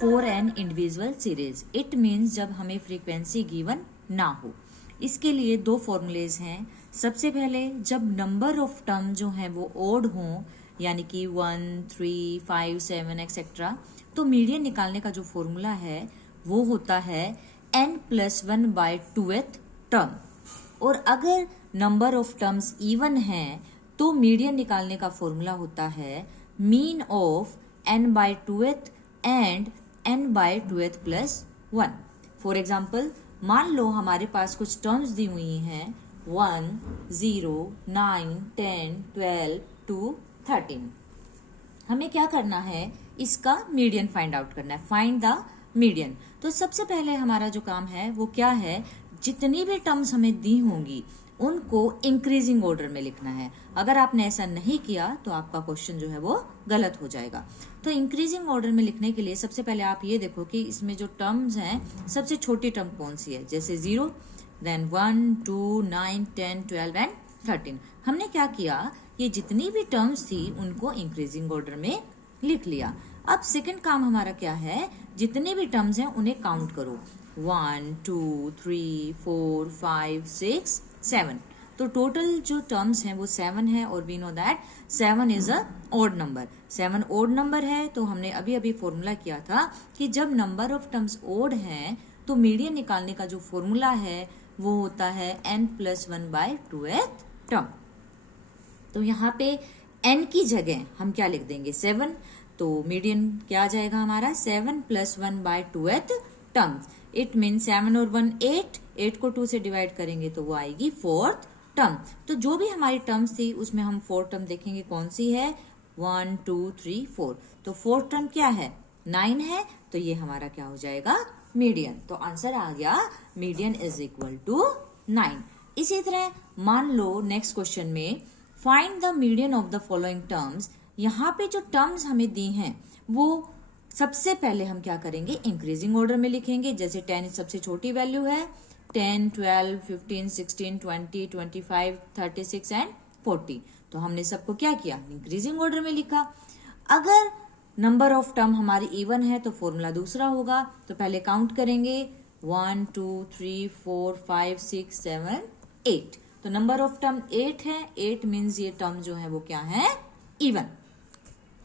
For an individual series. It means जब हमें frequency given ना हो। इसके लिए दो फॉर्मूलेज हैं। सबसे पहले जब नंबर ऑफ टर्म जो हैं वो ओड हों, यानी कि 1, 3, 5, 7 एक्सेट्रा, तो मीडियन निकालने का जो फॉर्मूला है वो होता है n+1/2th टर्म। और अगर नंबर ऑफ टर्म्स इवन हैं तो मीडियन निकालने का फॉर्मूला होता है mean of n/2th and n/2th + 1। For example, मान लो हमारे पास कुछ टर्म्स दी हुई हैं 1, 0, 9, 10, 12 to 13। हमें क्या करना है, इसका मीडियन फाइंड आउट करना है, फाइंड द मीडियन। तो सबसे पहले हमारा जो काम है वो क्या है, जितनी भी टर्म्स हमें दी होंगी उनको इंक्रीजिंग ऑर्डर में लिखना है। अगर आपने ऐसा नहीं किया तो आपका क्वेश्चन जो है वो गलत हो जाएगा। तो इंक्रीजिंग ऑर्डर में लिखने के लिए सबसे पहले आप ये देखो कि इसमें जो टर्म्स हैं सबसे छोटी टर्म कौन सी है। जैसे 0, देन 1, 2, 9, 10, 12 एंड 13। हमने क्या किया, ये जितनी भी टर्म्स थी उनको इंक्रीजिंग ऑर्डर में लिख लिया। अब सेकंड काम हमारा क्या है, जितने भी टर्म्स हैं उन्हें काउंट करो। 1, 2, 3, 4, 5, 6, 7। तो टोटल जो टर्म्स हैं वो 7 है और we know that 7 is a odd number. 7 odd number है, तो हमने अभी अभी फॉर्मूला किया था कि जब नंबर ऑफ टर्म्स ऑड हैं तो मीडियन निकालने का जो फॉर्मूला है वो होता है n+1/2th टर्म। तो यहाँ पे n की जगह हम क्या लिख देंगे, 7। तो मीडियन क्या आ जाएगा हमारा, 7+1/2th टर्म्स। इट मीन 7 और 1 8 को 2 से डिवाइड करेंगे तो वो आएगी 4th टर्म। तो जो भी हमारी टर्म्स थी उसमें हम 4th टर्म देखेंगे कौन सी है, 1, 2, 3, 4। तो 4th टर्म क्या है, 9 है। तो ये हमारा क्या हो जाएगा, मीडियन। तो आंसर आ गया मीडियन इज इक्वल टू 9। इसी तरह मान लो नेक्स्ट क्वेश्चन में find the median of the following terms. यहाँ पे जो टर्म्स हमें दी हैं वो सबसे पहले हम क्या करेंगे, इंक्रीजिंग ऑर्डर में लिखेंगे। जैसे 10 सबसे छोटी वैल्यू है, 10, 12, 15, 16, 20, 25, 36 एंड 40। तो हमने सबको क्या किया, इंक्रीजिंग ऑर्डर में लिखा। अगर नंबर ऑफ टर्म हमारी इवन है तो फॉर्मूला दूसरा होगा। तो पहले काउंट करेंगे 1, 2, 3, 4, 5, 6, 7, 8। तो नंबर ऑफ टर्म 8 है। 8 मीन्स ये टर्म जो है वो क्या है, इवन।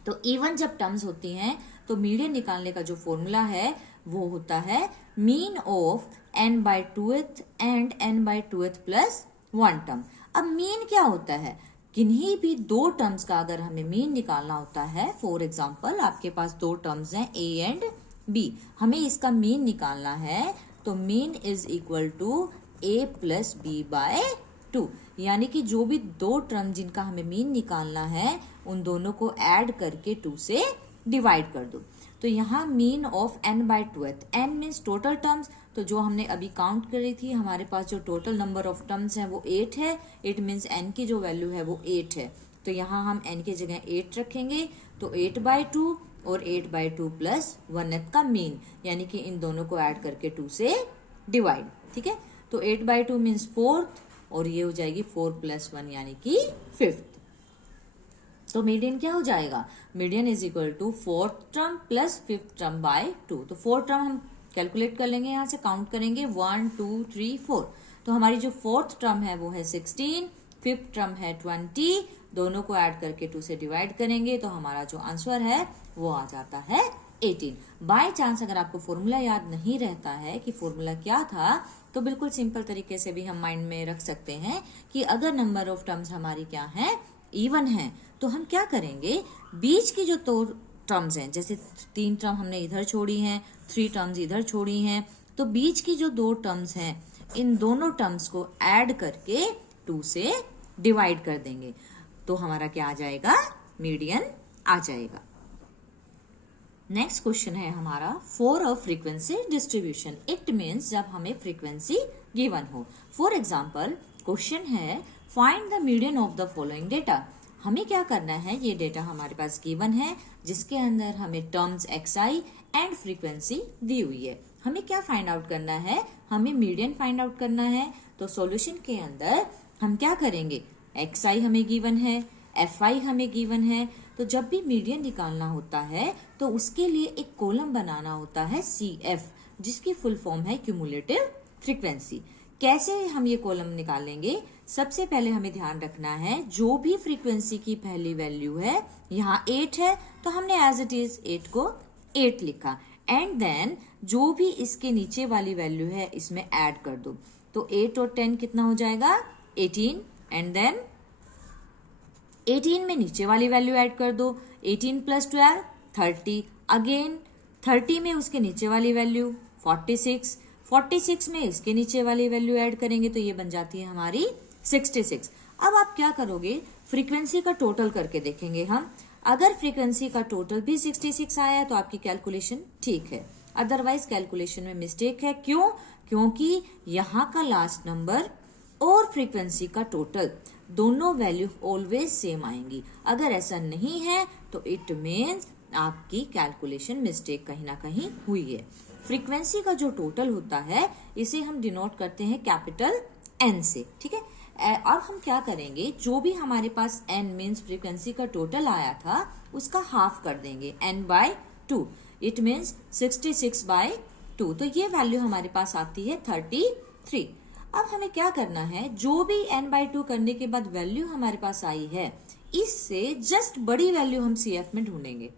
तो इवन जब टर्म्स होती हैं तो मीडियन निकालने का जो फॉर्मूला है वो होता है mean of n/2th and n/2th + 1 term. अब मीन क्या होता है, किन्हीं भी दो टर्म्स का अगर हमें मीन निकालना होता है, फॉर एग्जाम्पल आपके पास दो टर्म्स हैं a एंड b, हमें इसका मीन निकालना है तो mean is equal to a + b/2। यानी कि जो भी दो टर्म जिनका हमें मीन निकालना है उन दोनों को ऐड करके 2 से डिवाइड कर दो। तो यहाँ mean of n/2th, n means total terms. तो जो हमने अभी काउंट करी थी, हमारे पास जो टोटल नंबर ऑफ टर्म्स हैं वो 8 है। 8 मीन्स n की जो वैल्यू है वो 8 है। तो यहाँ हम n की जगह 8 रखेंगे। तो 8/2 और 8/2 + 1th का मीन, यानी कि इन दोनों को ऐड करके 2 से डिवाइड। ठीक है, तो 8/2 मीन्स 4th और ये हो जाएगी 4 + 1 यानी कि 5th। तो मीडियन क्या हो जाएगा, median is equal to 4th term + 5th term by 2। तो 4th टर्म हम कैलकुलेट कर लेंगे, यहाँ से काउंट करेंगे 1, 2, 3, 4। तो हमारी जो 4th टर्म है वो है 16, 5th टर्म है 20। दोनों को ऐड करके 2 से डिवाइड करेंगे तो हमारा जो आंसर है वो आ जाता है 18। बाय चांस अगर आपको फॉर्मूला याद नहीं रहता है कि फॉर्मूला क्या था, तो बिल्कुल सिंपल तरीके से भी हम माइंड में रख सकते हैं कि अगर नंबर ऑफ टर्म्स हमारी क्या है, इवन है, तो हम क्या करेंगे, बीच की जो दो टर्म्स हैं, जैसे 3 टर्म हमने इधर छोड़ी हैं, 3 टर्म्स इधर छोड़ी हैं, तो बीच की जो 2 टर्म्स हैं इन दोनों टर्म्स को ऐड करके 2 से डिवाइड कर देंगे। तो हमारा क्या आ जाएगा, मीडियन आ जाएगा। नेक्स्ट क्वेश्चन है हमारा for a frequency distribution. It means जब हमें फ्रीक्वेंसी गिवन हो। फॉर एग्जाम्पल क्वेश्चन है find the median of the following data. हमें क्या करना है, ये डेटा हमारे पास गिवन है जिसके अंदर हमें टर्म्स xi एंड फ्रीक्वेंसी दी हुई है। हमें क्या फाइंड आउट करना है, हमें मीडियन फाइंड आउट करना है। तो सॉल्यूशन के अंदर हम क्या करेंगे, xi हमें गिवन है, fi हमें गिवन है, तो जब भी मीडियन निकालना होता है तो उसके लिए एक कॉलम बनाना होता है CF, जिसकी फुल फॉर्म है क्यूमुलेटिव फ्रीक्वेंसी। कैसे हम ये कॉलम निकालेंगे? सबसे पहले हमें ध्यान रखना है जो भी फ्रीक्वेंसी की पहली वैल्यू है, यहाँ 8 है तो हमने एज इट इज 8 को 8 लिखा, एंड देन जो भी इसके नीचे वाली वैल्यू है इसमें ऐड कर दो। तो 8 और 10 कितना हो जाएगा? 18, एंड देन 18 में नीचे वाली वैल्यू ऐड कर दो, 18 प्लस 12 30, अगेन 30 में उसके नीचे वाली वैल्यू 46, 46 में इसके नीचे वाली वैल्यू ऐड करेंगे तो ये बन जाती है हमारी 66। अब आप क्या करोगे? फ्रीक्वेंसी का टोटल करके देखेंगे हम। अगर फ्रीक्वेंसी का टोटल भी 66 आया तो आपकी कैलकुलेशन ठीक है, अदरवाइज कैलकुलेशन में मिस्टेक है। क्यों? क्योंकि यहाँ का लास्ट नंबर और फ्रीक्वेंसी का टोटल दोनों वैल्यू ऑलवेज सेम आएंगी। अगर ऐसा नहीं है तो इट मीन्स आपकी कैलकुलेशन मिस्टेक कहीं ना कहीं हुई है। फ्रीक्वेंसी का जो टोटल होता है इसे हम डिनोट करते हैं कैपिटल N से, ठीक है। अब हम क्या करेंगे, जो भी हमारे पास N मीन्स फ्रीक्वेंसी का टोटल आया था उसका हाफ कर देंगे, N/2, इट मीन्स 66/2, तो ये वैल्यू हमारे पास आती है 33। अब हमें क्या करना है, जो भी N/2 करने के बाद वैल्यू हमारे पास आई है इससे जस्ट बड़ी वैल्यू हम CF में ढूंढेंगे।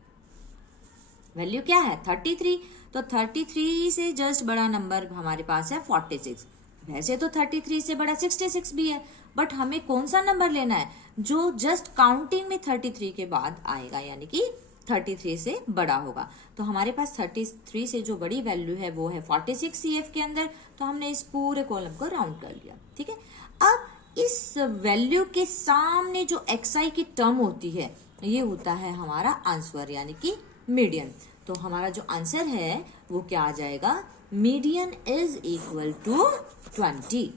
वैल्यू क्या है? 33, तो 33 से जस्ट बड़ा नंबर हमारे पास है 46। वैसे तो 33 से बड़ा 66 भी है, बट हमें कौन सा नंबर लेना है जो जस्ट काउंटिंग में 33 के बाद आएगा, यानी कि 33 से बड़ा होगा। तो हमारे पास 33 से जो बड़ी वैल्यू है वो है 46 CF के अंदर, तो हमने इस पूरे कॉलम को राउंड कर लिया, ठीक है। अब इस वैल्यू के सामने जो XI की टर्म होती है ये होता है हमारा आंसर, यानी कि मीडियन। तो हमारा जो आंसर है वो क्या आ जाएगा? Median is equal to 20।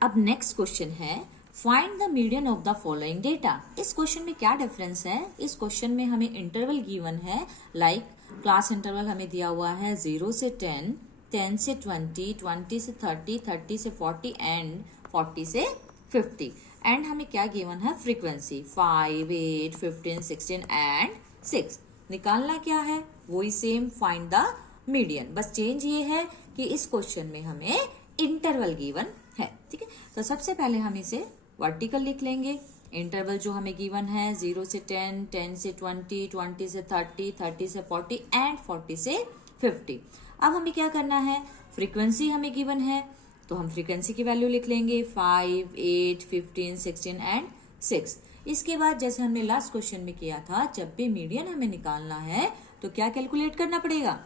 अब नेक्स्ट क्वेश्चन है, find the median of the following data. इस क्वेश्चन में क्या डिफरेंस है? इस क्वेश्चन में हमें इंटरवल गिवन है, लाइक क्लास इंटरवल हमें दिया हुआ है 0 से 10, 10 से 20, 20 से 30, 30 से 40 एंड 40 से 50। एंड हमें क्या गिवन है? Frequency 5, 8, 15, 16 and 6। निकालना क्या है? वही सेम, फाइंड द मीडियन। बस चेंज ये है कि इस क्वेश्चन में हमें इंटरवल गिवन है, ठीक है। तो सबसे पहले हम इसे वर्टिकल लिख लेंगे। इंटरवल जो हमें गिवन है 0 से 10, 10 से 20, 20 से 30, 30 से 40 एंड 40 से 50। अब हमें क्या करना है? फ्रीक्वेंसी हमें गिवन है तो हम फ्रीक्वेंसी की वैल्यू लिख लेंगे 5, 8, 15, 16 एंड 6। इसके बाद जैसे हमने लास्ट क्वेश्चन में किया था, जब भी मीडियन हमें निकालना है तो क्या कैलकुलेट करना पड़ेगा?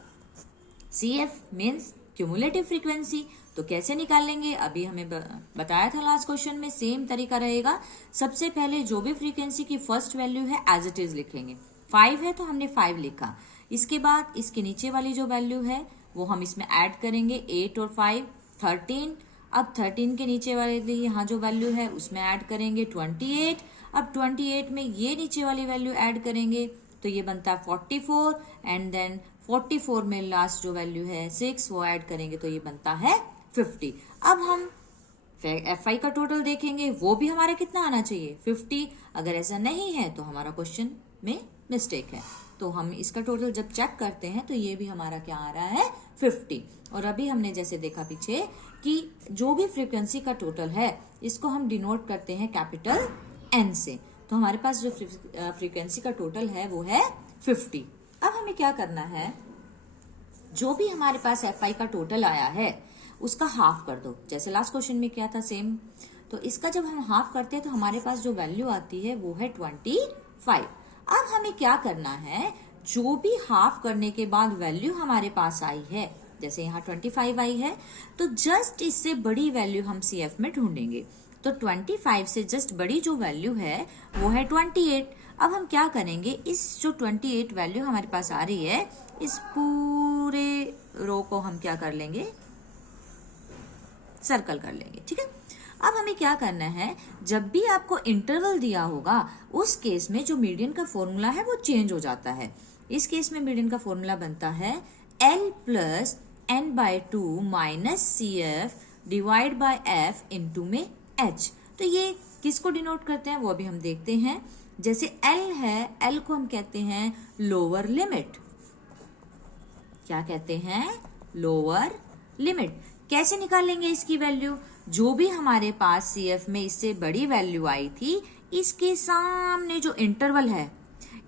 CF means cumulative frequency. तो कैसे निकालेंगे? अभी हमें बताया था लास्ट क्वेश्चन में, सेम तरीका रहेगा। सबसे पहले जो भी फ्रीक्वेंसी की फर्स्ट वैल्यू है एज इट इज लिखेंगे। 5 है तो हमने 5 लिखा। इसके बाद इसके नीचे वाली जो वैल्यू है वो हम इसमें ऐड करेंगे, 8 और 5 13। अब 13 के नीचे वाली यहाँ जो वैल्यू है उसमें ऐड करेंगे 28। अब 28 में ये नीचे वाली वैल्यू ऐड करेंगे तो ये बनता है 44, एंड देन 44 में लास्ट जो वैल्यू है 6 वो ऐड करेंगे तो ये बनता है 50। अब हम FI का टोटल देखेंगे, वो भी हमारा कितना आना चाहिए? 50। अगर ऐसा नहीं है तो हमारा क्वेश्चन में मिस्टेक है। तो हम इसका टोटल जब चेक करते हैं तो ये भी हमारा क्या आ रहा है? 50। और अभी हमने जैसे देखा पीछे कि जो भी फ्रीक्वेंसी का टोटल है इसको हम डिनोट करते हैं कैपिटल N से। तो हमारे पास जो फ्रीक्वेंसी का टोटल है वो है 50। अब हमें क्या करना है, जो भी हमारे पास FI का टोटल आया है उसका हाफ कर दो, जैसे लास्ट क्वेश्चन में किया था सेम। तो इसका जब हम हाफ करते हैं तो हमारे पास जो वैल्यू आती है वो है 25। अब हमें क्या करना है, जो भी हाफ करने के बाद वैल्यू हमारे पास आई है, जैसे यहाँ 25 आई है, तो जस्ट इससे बड़ी वैल्यू हम CF में ढूंढेंगे। तो 25 से जस्ट बड़ी जो वैल्यू है वो है 28। अब हम क्या करेंगे, इस जो 28 वैल्यू हमारे पास आ रही है इस पूरे रो को हम क्या कर लेंगे? सर्कल कर लेंगे, ठीक है। अब हमें क्या करना है, जब भी आपको इंटरवल दिया होगा उस केस में जो मीडियन का फॉर्मूला है वो चेंज हो जाता है। इस केस में मीडियन का फॉर्मूला बनता है L plus N/2 minus CF divide by F into में H। तो ये किसको डिनोट करते हैं वो अभी हम देखते हैं। जैसे L है, L को हम कहते हैं लोअर लिमिट। क्या कहते हैं? Lower limit. कैसे निकालेंगे इसकी वैल्यू? जो भी हमारे पास CF में इससे बड़ी वैल्यू आई थी, इसके सामने जो इंटरवल है,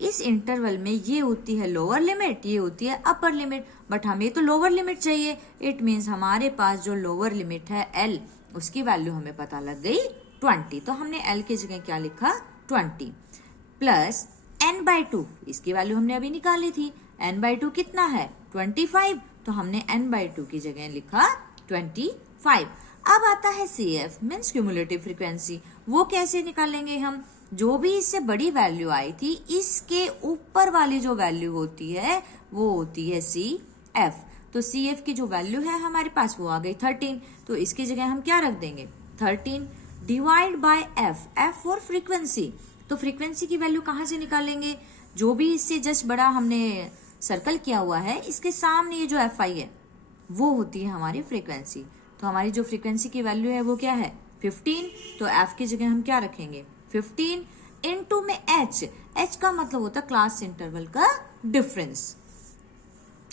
इस इंटरवल में ये होती है लोअर लिमिट, ये होती है अपर लिमिट, बट हमें तो लोअर लिमिट चाहिए। इट मीन्स हमारे पास जो लोअर लिमिट है L, उसकी वैल्यू हमें पता लग गई 20। तो हमने L की जगह क्या लिखा? 20 प्लस n/2, इसकी वैल्यू हमने अभी निकाली थी। n/2 कितना है? 25। तो हमने n/2 की जगह लिखा 25। अब आता है CF मीन्स क्यूमुलेटिव फ्रीक्वेंसी। वो कैसे निकालेंगे हम? जो भी इससे बड़ी वैल्यू आई थी, इसके ऊपर वाली जो वैल्यू होती है वो होती है CF। तो CF की जो वैल्यू है हमारे पास वो आ गई 13। तो इसकी जगह हम क्या रख देंगे? 13 divide by F, F for frequency. तो फ्रीक्वेंसी की वैल्यू कहाँ से निकालेंगे? जो भी इससे जस्ट बड़ा हमने सर्कल किया हुआ है, इसके सामने ये जो Fi है वो होती है हमारी फ्रीक्वेंसी। तो हमारी जो फ्रीक्वेंसी की वैल्यू है वो क्या है? 15। तो F की जगह हम क्या रखेंगे? 15 इनटू में H। H का मतलब होता है क्लास इंटरवल का डिफरेंस।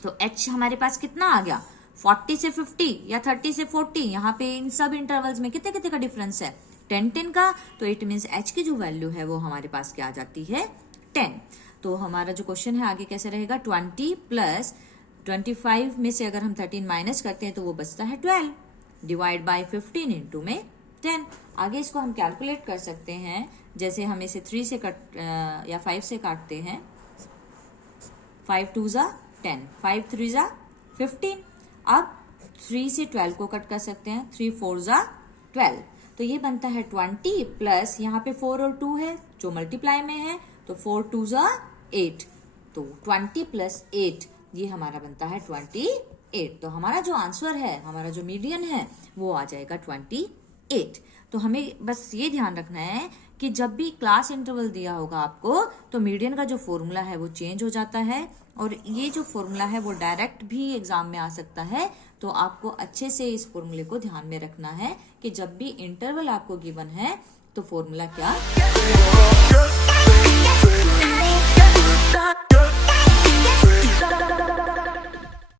तो H हमारे पास कितना आ गया? 40 से 50 या 30 से 40। यहाँ पे इन सब इंटरवल्स में कितने कितने का डिफरेंस है? 10 का। तो इट मीन्स H की जो वैल्यू है वो हमारे पास क्या आ जाती है? 10। तो हमारा जो क्वेश्चन है आगे कैसे रहेगा? 20 प्लस 25 में से अगर हम 13 माइनस करते हैं तो वो बचता है 12 डिवाइड बाय 15 इंटू में 10। आगे इसको हम कैलकुलेट कर सकते हैं। जैसे हम इसे 3 से या 5 से काटते हैं। 5 2 ज़ा 10, 5 3 ज़ा 15। अब 3 से 12 को कट कर सकते हैं। 3 4 ज़ा 12। तो ये बनता है 20 प्लस यहाँ पे 4 और 2 है जो मल्टीप्लाई में है, तो 4 2 ज़ा 8। तो 20 प्लस 8 ये हमारा बनता है 28। तो हमारा जो आंसर है, हमारा जो मीडियन है वो आ जाएगा 28। तो हमें बस ये ध्यान रखना है कि जब भी क्लास इंटरवल दिया होगा आपको, तो मीडियन का जो फॉर्मूला है वो चेंज हो जाता है। और ये जो फॉर्मूला है वो डायरेक्ट भी एग्जाम में आ सकता है। तो आपको अच्छे से इस फॉर्मूले को ध्यान में रखना है कि जब भी इंटरवल आपको गिवन है तो फॉर्मूला क्या